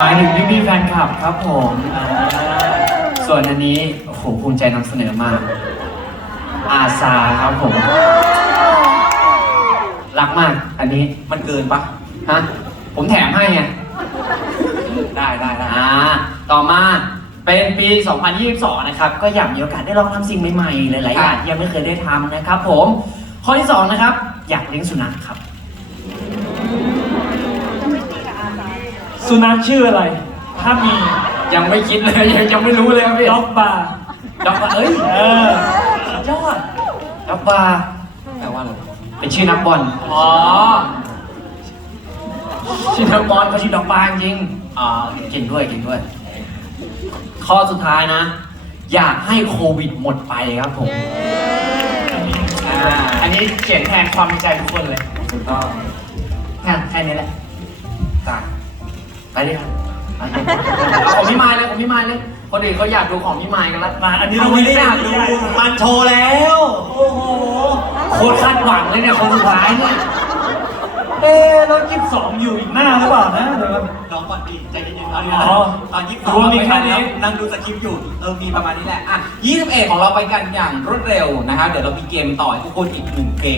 หมายถึงพี่พี่ๆแฟนคลับครับผมอ่าส่วนอันนี้โอ้โหภูมิใจนำเสนอมาก อาซาครับผม รักมาก อันนี้มันเกินปะฮะผมแถมให้ไงได้ได้ได้อ่าต่อมาเป็นปี 2022 นะครับ ก็อยากมีโอกาสได้ลองทำสิ่งใหม่ๆ หลายๆอย่างที่ยังไม่เคยได้ทำนะครับผม ข้อที่ 2 นะครับ อยากเลี้ยงสุนัขครับ สุนัขชื่ออะไร ถ้ามียังไม่คิดเลยยังยังไม่รู้เลยครับพี่ด็อกบาร์ด็อกบาร์เอ้ยเออสุดยอดด็อกบาร์แปลว่าอะไรเป็นชื่อนักบอลอ๋อชื่อนักบอลเขาชื่อด็อกบาร์จริงอ่าเก่งด้วยเก่งด้วย ข้อสุดท้ายนะ อยากให้โควิดหมดไปครับผมอ่าอันนี้เขียนแทนความในใจทุกคนเลยถูกต้องแค่แค่นี้แหละตาย ไปดิครับไปดิเอาของพี่มายเลยของพี่มายเลยคนอื่นเขาอยากดูของพี่มายกันละมาอันนี้เราเราไม่ไม่ได้ได้อยากกอายดูดูมันโชว์แล้ว โอ้โหโคตรคาดหวังเลยเนี่ยคนสุดท้ายเนี่ยเอ๊ะแล้วยี่สิบสองอยู่อีกหน้าหรือเปล่านะเดี๋ยวก่อนน้องก่อนดีใจเย็นๆตอนอ๋อตอนยี่สิบรวมอีกแค่นี้ นั่งดูสคริปต์อยู่เออมีประมาณนี้แหละอะยี่สิบเอ็ดของเราไปกันอย่างรวดเร็วนะครับเดี๋ยวเรามีเกมต่อให้ทุกคนอีกหนึ่งเกม